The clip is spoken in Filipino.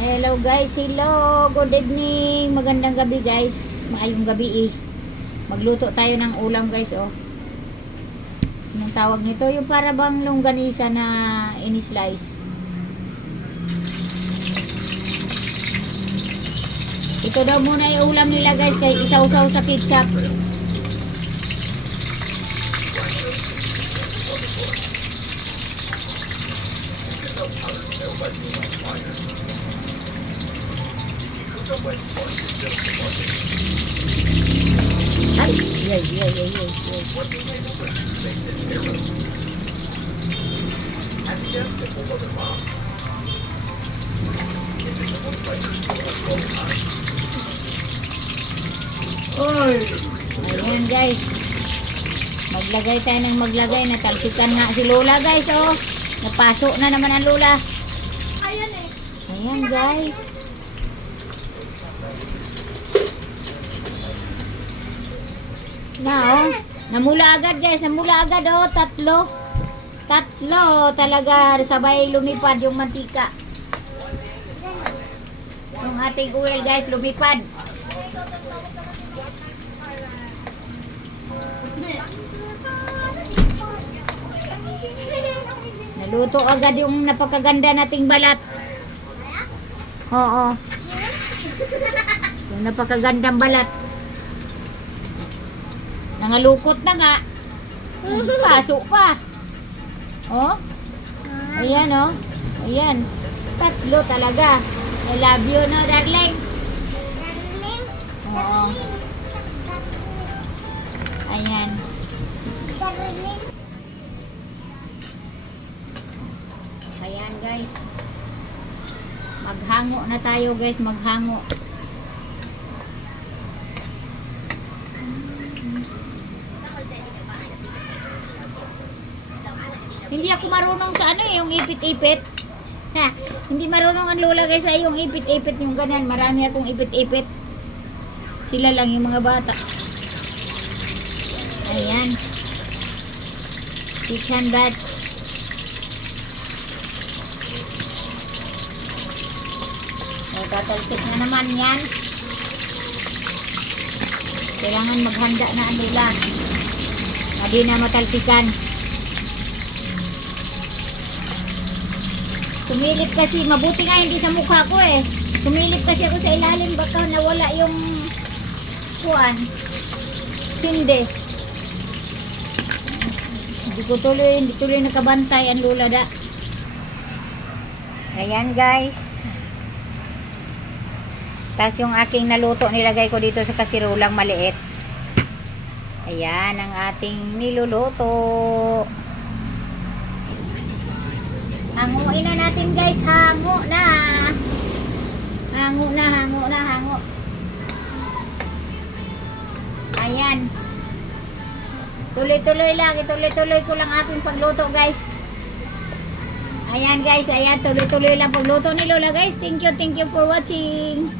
Hello guys, hello, good evening, magandang gabi guys, maayong gabi Magluto tayo ng ulam guys Anong tawag nito? Yung para bang longganisa na in-slice. Ito daw muna yung ulam nila guys, kay isaw-saw sa ketchup. Ay, yay. Ayan guys, maglagay tayo ng maglagay. Natalsikan nga si Lola guys napasok na naman ang Lola. Ayan guys, namula agad guys, namula agad tatlo talaga, sabay lumipad yung mantika. Yung ating oil guys, lumipad. Naluto agad yung napakaganda nating balat. Oo. Yung napakagandang balat. Nangalukot na nga. Pasok pa. Ayan Ayan. Tatlo talaga. I love you no, darling. Oo. Ayan. Ayan guys. Maghango na tayo guys, maghango. Hindi ako marunong sa yung ipit-ipit. Hindi marunong ang Lola guys sa yung ipit-ipit, yung ganyan. Marami akong ipit-ipit. Sila lang yung mga bata. Ayan. Chicken bats. Tatalsik na naman yan. Kailangan maghanda na ang Lola. Hindi na matalsikan. Sumilip kasi, mabuti nga hindi sa mukha ko Sumilip kasi ako sa ilalim, baka nawala yung sinde. Hindi tuloy nakabantay ang Lola da. Ayan guys. Tapos yung aking naluto, nilagay ko dito sa kasirulang maliit. Ayan ang ating niluluto. Hanguin na natin guys, hango na. Ayan. Tuloy-tuloy lang, ituloy-tuloy ko lang aking pagluto guys. Ayan guys, tuloy-tuloy lang pagluto ni Lola guys. Thank you for watching.